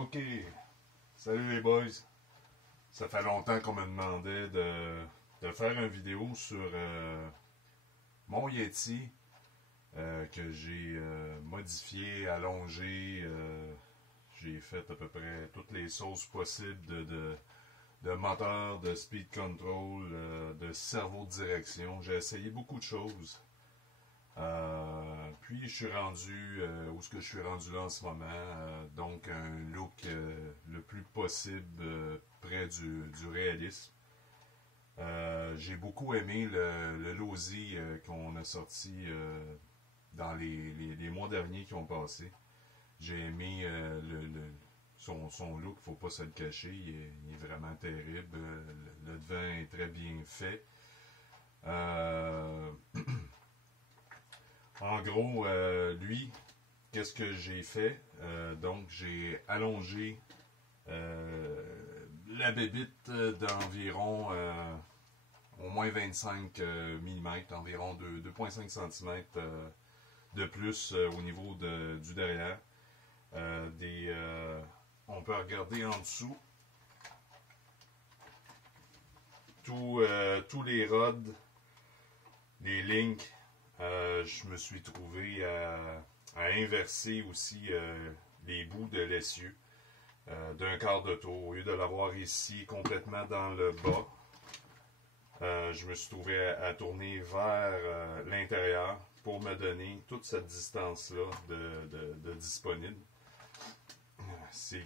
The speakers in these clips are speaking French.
Ok, salut les boys. Ça fait longtemps qu'on me demandait de faire une vidéo sur mon Yeti que j'ai modifié, allongé. J'ai fait à peu près toutes les sauces possibles de moteur, de speed control, de cerveau de direction. J'ai essayé beaucoup de choses. Puis je suis rendu où est-ce que je suis rendu là en ce moment, donc un look le plus possible près du réalisme. J'ai beaucoup aimé le Losi qu'on a sorti dans les mois derniers qui ont passé. J'ai aimé son look, faut pas se le cacher, il est vraiment terrible. Le devant est très bien fait. En gros, lui, qu'est-ce que j'ai fait? Donc, j'ai allongé la bébite d'environ au moins 25 mm, environ 2,5 cm de plus au niveau du derrière. On peut regarder en dessous tous les rods, les links. Je me suis trouvé à inverser aussi les bouts de l'essieu d'un quart de tour. Au lieu de l'avoir ici complètement dans le bas, je me suis trouvé à tourner vers l'intérieur pour me donner toute cette distance-là de disponible. C'est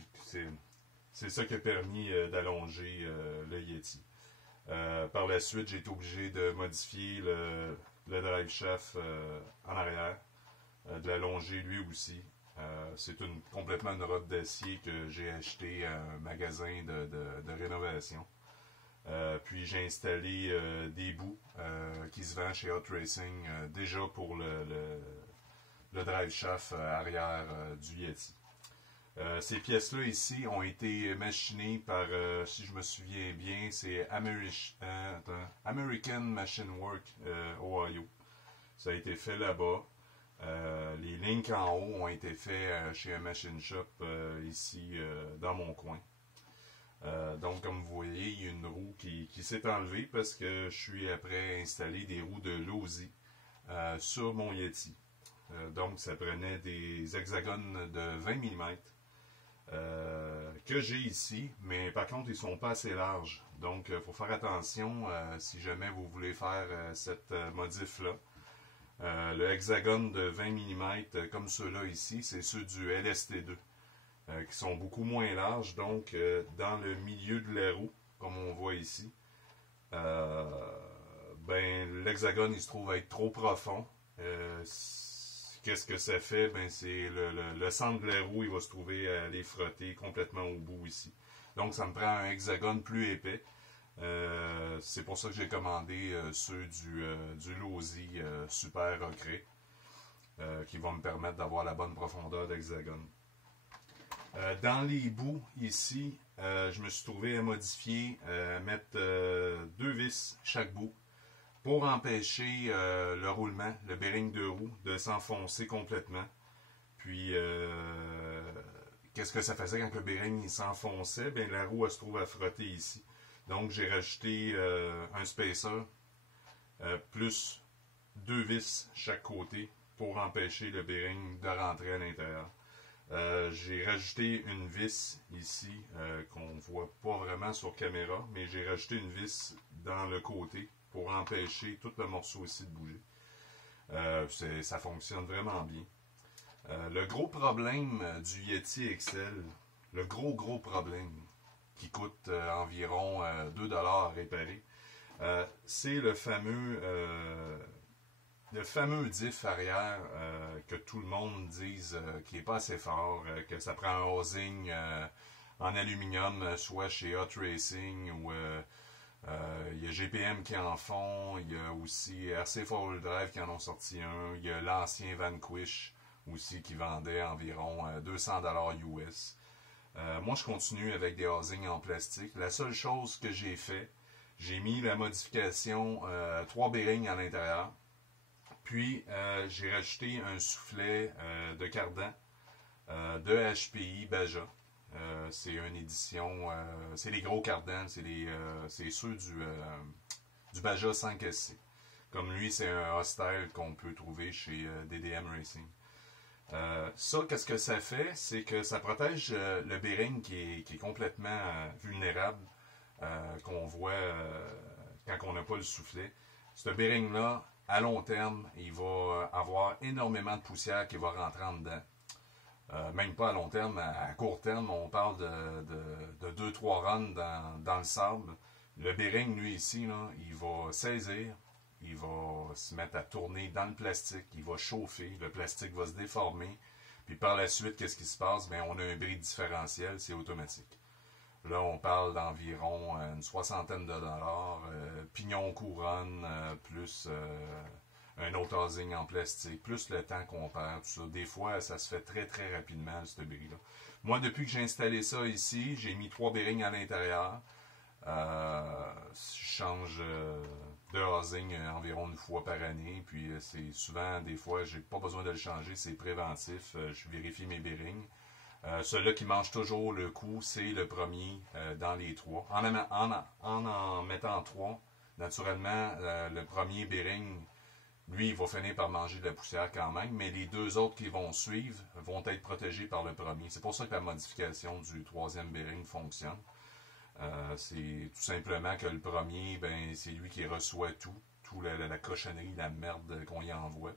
ça qui a permis d'allonger le Yeti. Par la suite, j'ai été obligé de modifier le drive shaft en arrière, de l'allonger lui aussi. C'est complètement une rod d'acier que j'ai acheté à un magasin de rénovation. Puis j'ai installé des bouts qui se vendent chez Hot Racing déjà pour le drive shaft arrière du Yeti. Ces pièces-là ici ont été machinées par, si je me souviens bien, c'est American Machine Work, Ohio. Ça a été fait là-bas. Les links en haut ont été faits chez un machine shop ici dans mon coin. Donc comme vous voyez, il y a une roue qui s'est enlevée parce que je suis après installé des roues de Losi sur mon Yeti. Donc ça prenait des hexagones de 20 mm. Que j'ai ici, mais par contre ils sont pas assez larges, donc il faut faire attention si jamais vous voulez faire cette modif là. Le hexagone de 20 mm comme ceux-là ici, c'est ceux du LST2 qui sont beaucoup moins larges, donc dans le milieu de la roue comme on voit ici, l'hexagone il se trouve être trop profond. Qu'est-ce que ça fait? Ben, c'est le centre de la roue, il va se trouver à aller frotter complètement au bout ici. Donc, ça me prend un hexagone plus épais. C'est pour ça que j'ai commandé ceux du Losi Super Recré, qui vont me permettre d'avoir la bonne profondeur d'hexagone. Dans les bouts ici, je me suis trouvé à modifier, mettre 2 vis chaque bout, pour empêcher le roulement, le bearing de roue, de s'enfoncer complètement. Puis, qu'est-ce que ça faisait quand le bearing s'enfonçait? Bien, la roue elle se trouve à frotter ici. Donc, j'ai rajouté un spacer, plus 2 vis chaque côté, pour empêcher le bearing de rentrer à l'intérieur. J'ai rajouté une vis ici, qu'on ne voit pas vraiment sur caméra, mais j'ai rajouté une vis dans le côté, pour empêcher tout le morceau ici de bouger. Ça fonctionne vraiment bien. Le gros problème du Yeti XL, le gros problème qui coûte environ 2 $ à réparer, c'est le fameux diff arrière que tout le monde dise qui n'est pas assez fort, que ça prend un housing en aluminium, soit chez Hot Racing ou il y a GPM qui en font, il y a aussi RC Four-Wheel Drive qui en ont sorti un, il y a l'ancien Vanquish aussi qui vendait environ 200 $ US. Moi je continue avec des housings en plastique. La seule chose que j'ai fait, j'ai mis la modification 3 bearings à l'intérieur, puis j'ai rajouté un soufflet de cardan de HPI Baja. C'est une édition, c'est les gros cardans, c'est ceux du Baja 5SC. Comme lui, c'est un hostile qu'on peut trouver chez DDM Racing. Ça, qu'est-ce que ça fait? C'est que ça protège le bearing qui est complètement vulnérable, qu'on voit quand on n'a pas le soufflet. Ce bearing-là, à long terme, il va avoir énormément de poussière qui va rentrer en dedans. Même pas à long terme, à court terme, on parle de 2-3 runs dans le sable. Le bearing, lui, ici, là, il va saisir, il va se mettre à tourner dans le plastique, il va chauffer, le plastique va se déformer, puis par la suite, qu'est-ce qui se passe? Bien, on a un bris différentiel, c'est automatique. Là, on parle d'environ une soixantaine de dollars, pignon couronne, plus un autre housing en plastique, plus le temps qu'on perd, tout ça. Des fois, ça se fait très, très rapidement, ce bris-là. Moi, depuis que j'ai installé ça ici, j'ai mis 3 bearings à l'intérieur. Je change de housing environ une fois par année. Puis, c'est souvent, des fois, j'ai pas besoin de le changer, c'est préventif. Je vérifie mes bearings. Celui-là qui mange toujours le coup, c'est le premier dans les 3. En mettant 3, naturellement, le premier bearing, lui, il va finir par manger de la poussière quand même, mais les 2 autres qui vont suivre vont être protégés par le premier. C'est pour ça que la modification du 3e bearing fonctionne. C'est tout simplement que le premier, ben, c'est lui qui reçoit tout la cochonnerie, la merde qu'on y envoie.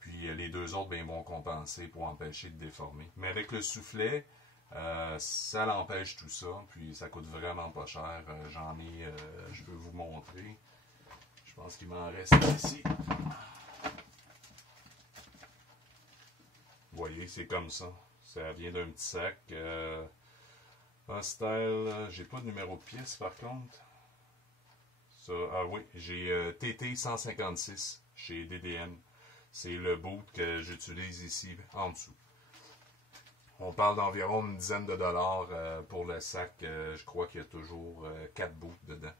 Puis les 2 autres, ben, vont compenser pour empêcher de déformer. Mais avec le soufflet, ça l'empêche tout ça, puis ça coûte vraiment pas cher. J'en ai, je peux vous montrer. Je pense qu'il m'en reste ici. Vous voyez, c'est comme ça. Ça vient d'un petit sac. Hostile, j'ai pas de numéro de pièce par contre. Ça, ah oui, j'ai TT 156 chez DDM. C'est le boot que j'utilise ici en dessous. On parle d'environ une dizaine de dollars pour le sac. Je crois qu'il y a toujours 4 boots dedans.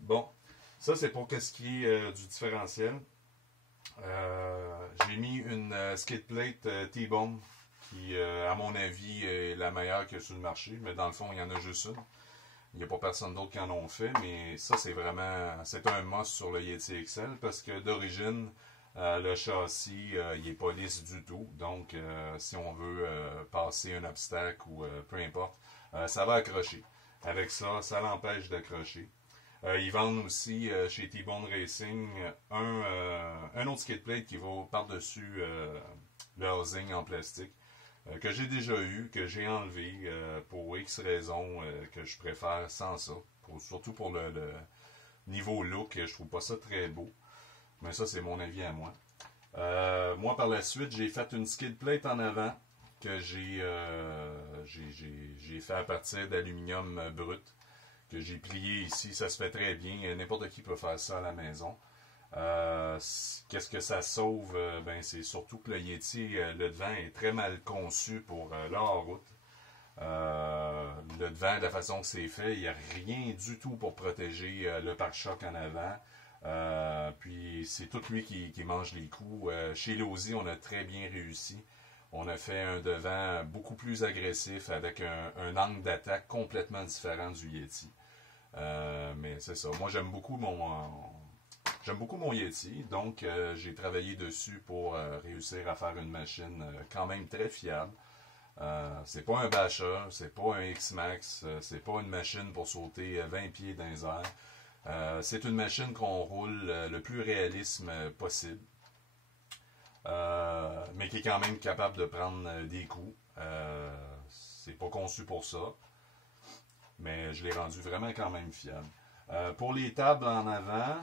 Bon, ça c'est pour ce qui est du différentiel. J'ai mis une skid plate T-Bone qui, à mon avis, est la meilleure qu'il y a sur le marché. Mais dans le fond, il y en a juste une. Il n'y a pas personne d'autre qui en ont fait, mais ça, c'est vraiment, c'est un must sur le Yeti XL parce que d'origine, le châssis, il n'est pas lisse du tout. Donc, si on veut passer un obstacle ou peu importe, ça va accrocher. Avec ça, ça l'empêche d'accrocher. Ils vendent aussi chez T-Bone Racing un autre skid plate qui va par-dessus le housing en plastique. Que j'ai déjà eu, que j'ai enlevé pour X raisons que je préfère sans ça. Surtout pour le niveau look, je trouve pas ça très beau. Mais ça, c'est mon avis à moi. Moi, par la suite, j'ai fait une skid plate en avant que j'ai fait à partir d'aluminium brut, que j'ai plié ici. Ça se fait très bien. N'importe qui peut faire ça à la maison. Qu'est-ce que ça sauve? Ben, c'est surtout que le Yeti, le devant est très mal conçu pour la hors-route. Le devant, de la façon que c'est fait, il n'y a rien du tout pour protéger le pare-choc en avant. Puis c'est tout lui qui mange les coups. Chez Losi, on a très bien réussi. On a fait un devant beaucoup plus agressif avec un angle d'attaque complètement différent du Yeti. Mais c'est ça. Moi, j'aime beaucoup mon Yeti, donc j'ai travaillé dessus pour réussir à faire une machine quand même très fiable. C'est pas un basher, c'est pas un X-Max, c'est pas une machine pour sauter 20 pieds dans les airs. C'est une machine qu'on roule le plus réalisme possible, mais qui est quand même capable de prendre des coups. C'est pas conçu pour ça, mais je l'ai rendu vraiment quand même fiable. Pour les tables en avant,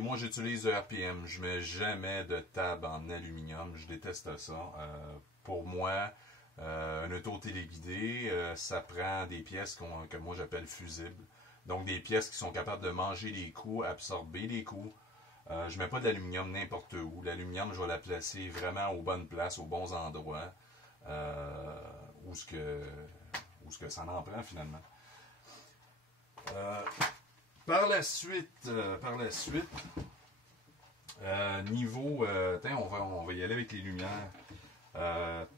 moi j'utilise le RPM, je mets jamais de table en aluminium, je déteste ça. Pour moi, un auto téléguidé, ça prend des pièces que moi j'appelle fusibles. Donc des pièces qui sont capables de manger les coups, absorber les coups. Je mets pas d'aluminium n'importe où. L'aluminium, je vais la placer vraiment aux bonnes places, aux bons endroits, où ce que ça en prend finalement. Par la suite, niveau, on va y aller avec les lumières.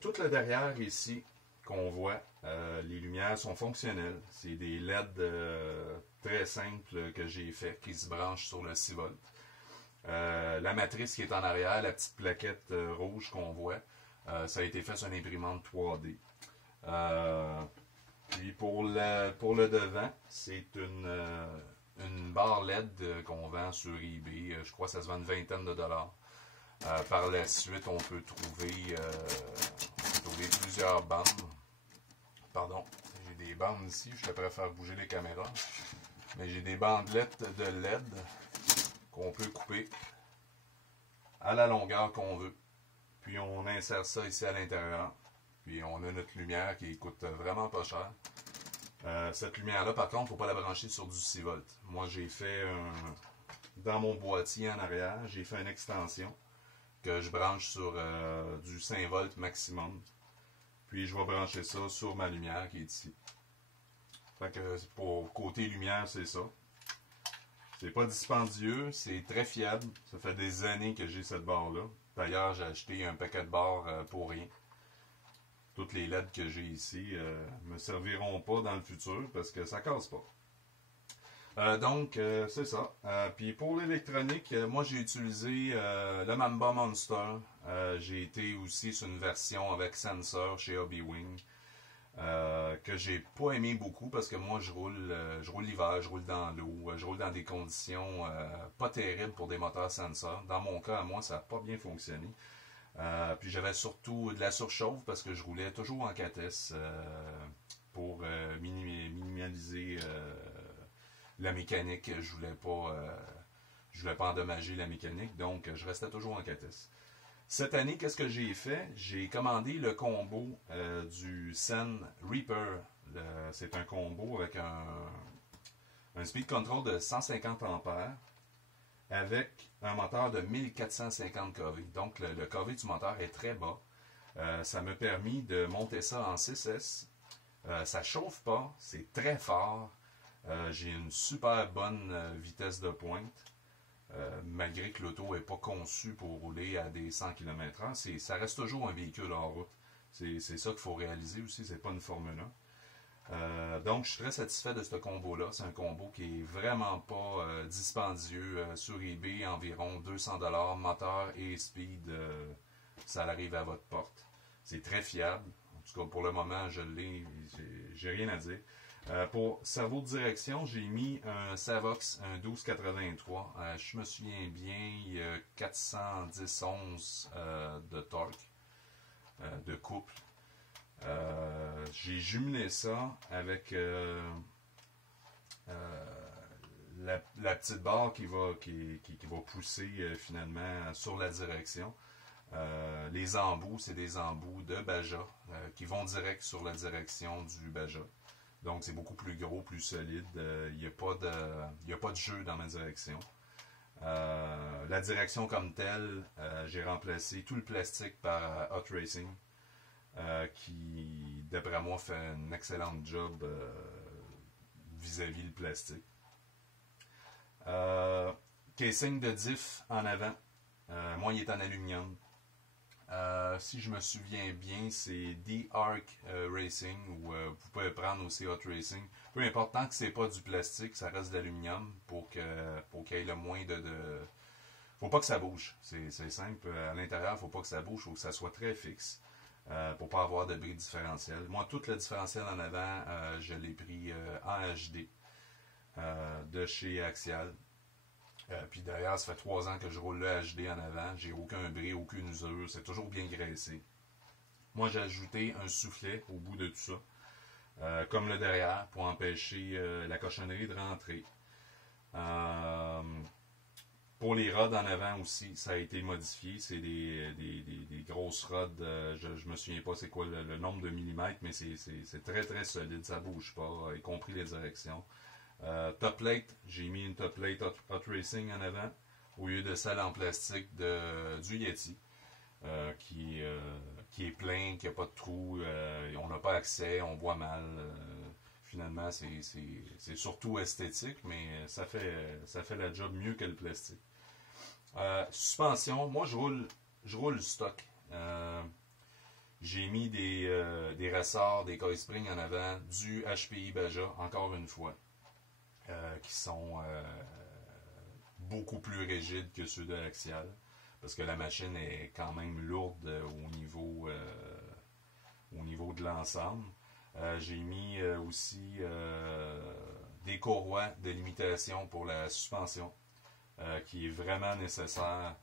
Tout le derrière ici, qu'on voit, les lumières sont fonctionnelles. C'est des LED très simples que j'ai fait, qui se branchent sur le 6 volts. La matrice qui est en arrière, la petite plaquette rouge qu'on voit, ça a été fait sur une imprimante 3D. Puis pour le devant, c'est une barre LED qu'on vend sur eBay. Je crois que ça se vend une vingtaine de dollars. Par la suite, on peut trouver plusieurs bandes. Pardon, j'ai des bandes ici. Je devrais faire bouger les caméras. Mais j'ai des bandelettes de LED qu'on peut couper à la longueur qu'on veut. Puis on insère ça ici à l'intérieur. Puis on a notre lumière qui coûte vraiment pas cher. Cette lumière-là, par contre, il ne faut pas la brancher sur du 6 volts. Moi, j'ai fait dans mon boîtier en arrière, j'ai fait une extension que je branche sur du 5 volts maximum. Puis je vais brancher ça sur ma lumière qui est ici. Fait que pour côté lumière, c'est ça. C'est pas dispendieux, c'est très fiable. Ça fait des années que j'ai cette barre-là. D'ailleurs, j'ai acheté un paquet de barres pour rien. Toutes les LED que j'ai ici me serviront pas dans le futur parce que ça casse pas. Donc, c'est ça. Puis pour l'électronique, moi j'ai utilisé le Mamba Monster. J'ai été aussi sur une version avec sensor chez Hobbywing. Que j'ai pas aimé beaucoup parce que moi je roule l'hiver, je roule dans l'eau, je roule dans des conditions pas terribles pour des moteurs sensor. Dans mon cas, à moi, ça n'a pas bien fonctionné. Puis j'avais surtout de la surchauffe parce que je roulais toujours en 4S pour minimaliser la mécanique. Je voulais pas endommager la mécanique, donc je restais toujours en 4S. Cette année, qu'est-ce que j'ai fait? J'ai commandé le combo du Sen Reaper. C'est un combo avec un speed control de 150 ampères avec un moteur de 1450 kV. Donc, le kV du moteur est très bas. Ça m'a permis de monter ça en 6S. Ça chauffe pas, c'est très fort. J'ai une super bonne vitesse de pointe. Malgré que l'auto n'est pas conçue pour rouler à des 100 km/h, ça reste toujours un véhicule en route. C'est ça qu'il faut réaliser aussi, c'est pas une Formule 1. Donc, je suis très satisfait de ce combo-là. C'est un combo qui est vraiment pas dispendieux. Sur eBay, environ 200 $, moteur et speed, ça arrive à votre porte. C'est très fiable. En tout cas, pour le moment, je l'ai, j'ai rien à dire. Pour cerveau de direction, j'ai mis un Savox, un 1283. Je me souviens bien, il y a 410-11 de torque, de couple. J'ai jumelé ça avec la petite barre qui va pousser finalement sur la direction. Les embouts, c'est des embouts de Baja qui vont direct sur la direction du Baja. Donc, c'est beaucoup plus gros, plus solide. Il n'y a pas de jeu dans ma direction. La direction comme telle, j'ai remplacé tout le plastique par Hot Racing, qui, d'après moi, fait un excellent job vis-à-vis le plastique. Casing de diff en avant. Moi, il est en aluminium. Si je me souviens bien, c'est D-Arc Racing, ou vous pouvez prendre aussi Hot Racing. Peu importe, tant que c'est pas du plastique, ça reste d'aluminium pour qu'il y ait le moins de... Faut pas que ça bouge. C'est simple. À l'intérieur, faut pas que ça bouge, faut que ça soit très fixe pour pas avoir de bris différentiel. Moi, tout le différentiel en avant, je l'ai pris en HD de chez Axial. Puis d'ailleurs, ça fait 3 ans que je roule le HD en avant. J'ai aucun bris, aucune usure. C'est toujours bien graissé. Moi, j'ai ajouté un soufflet au bout de tout ça. Comme le derrière, pour empêcher la cochonnerie de rentrer. Pour les rods en avant aussi, ça a été modifié. C'est des grosses rods. Je me souviens pas c'est quoi le nombre de millimètres, mais c'est très très solide. Ça bouge pas, y compris les directions. Top plate, j'ai mis une top plate Hot Racing en avant au lieu de celle en plastique du Yeti qui est plein, qui n'a pas de trou, on n'a pas accès, on voit mal. Finalement, c'est surtout esthétique, mais ça fait la job mieux que le plastique. Suspension, moi je roule stock. J'ai mis des ressorts, des coil springs en avant, du HPI Baja, encore une fois, qui sont beaucoup plus rigides que ceux de l'Axial, parce que la machine est quand même lourde au niveau de l'ensemble. J'ai mis aussi des courroies de limitation pour la suspension, qui est vraiment nécessaire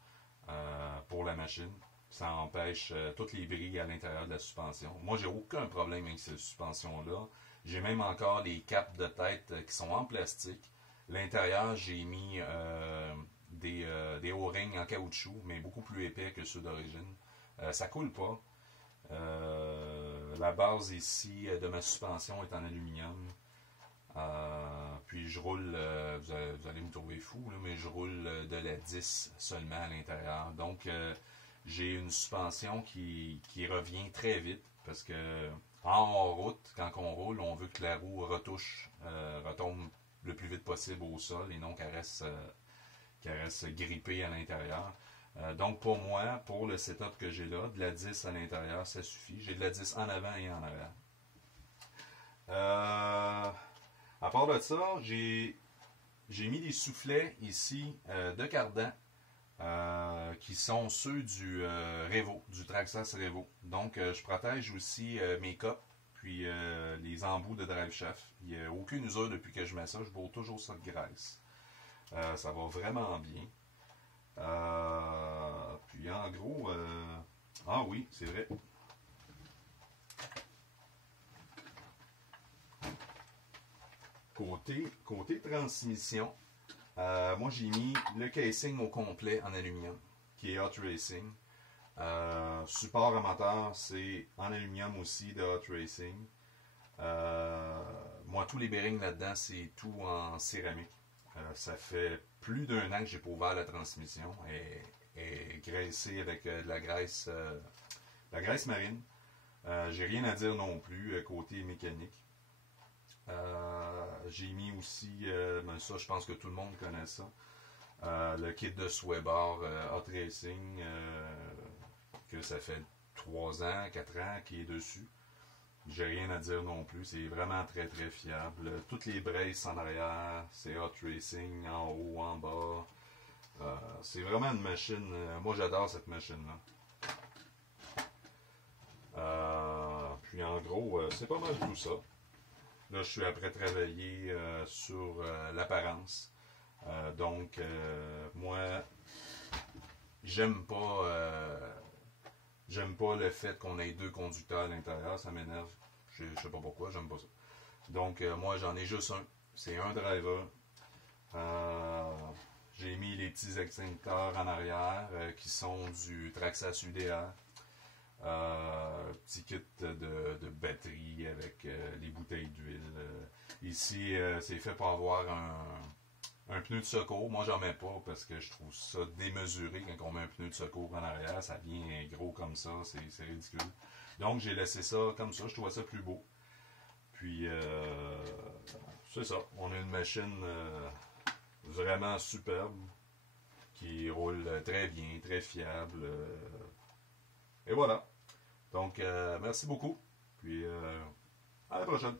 pour la machine. Ça empêche toutes les brilles à l'intérieur de la suspension. Moi, j'ai aucun problème avec cette suspension-là. J'ai même encore les capes de tête qui sont en plastique. L'intérieur, j'ai mis des O-rings en caoutchouc, mais beaucoup plus épais que ceux d'origine. Ça coule pas. La base ici de ma suspension est en aluminium. Puis je roule, vous allez me trouver fou, là, mais je roule de la 10 seulement à l'intérieur. Donc, j'ai une suspension qui revient très vite parce que en hors-route, quand on roule, on veut que la roue retombe le plus vite possible au sol et non qu'elle reste grippée à l'intérieur. Donc pour moi, pour le setup que j'ai là, de la 10 à l'intérieur, ça suffit. J'ai de la 10 en avant et en arrière. À part de ça, j'ai mis des soufflets ici de cardan qui sont ceux du Revo, du Traxxas Revo. Donc je protège aussi mes copes puis les embouts de drive shaft. Il n'y a aucune usure depuis que je mets ça, je bourre toujours ça de graisse. Ça va vraiment bien. Puis en gros, ah oui, c'est vrai. Côté transmission, moi j'ai mis le casing au complet en aluminium, qui est Hot Racing. Support à moteur, c'est en aluminium aussi de Hot Racing. Moi, tous les bearings là-dedans, c'est tout en céramique. Ça fait plus d'un an que j'ai pas ouvert la transmission. Elle est graissée avec de la graisse marine. J'ai rien à dire non plus côté mécanique. J'ai mis aussi, ben ça je pense que tout le monde connaît ça, le kit de Swebar Hot Racing, que ça fait 3 ans, 4 ans qu'il est dessus. J'ai rien à dire non plus, c'est vraiment très très fiable. Toutes les braces en arrière, c'est Hot Racing, en haut, en bas. C'est vraiment une machine, moi j'adore cette machine-là. Puis en gros, c'est pas mal tout ça. Là, je suis après travailler sur l'apparence. Donc, moi, j'aime pas le fait qu'on ait 2 conducteurs à l'intérieur. Ça m'énerve. Je sais pas pourquoi, j'aime pas ça. Donc, moi, j'en ai juste un. C'est un driver. J'ai mis les petits extincteurs en arrière qui sont du Traxxas UDR. Petit kit de batterie avec les bouteilles d'huile. Ici, c'est fait pour avoir un pneu de secours. Moi, j'en mets pas parce que je trouve ça démesuré quand on met un pneu de secours en arrière. Ça vient gros comme ça, c'est ridicule. Donc, j'ai laissé ça comme ça. Je trouvais ça plus beau. Puis, c'est ça. On a une machine vraiment superbe qui roule très bien, très fiable. Et voilà. Donc, merci beaucoup. Puis, à la prochaine.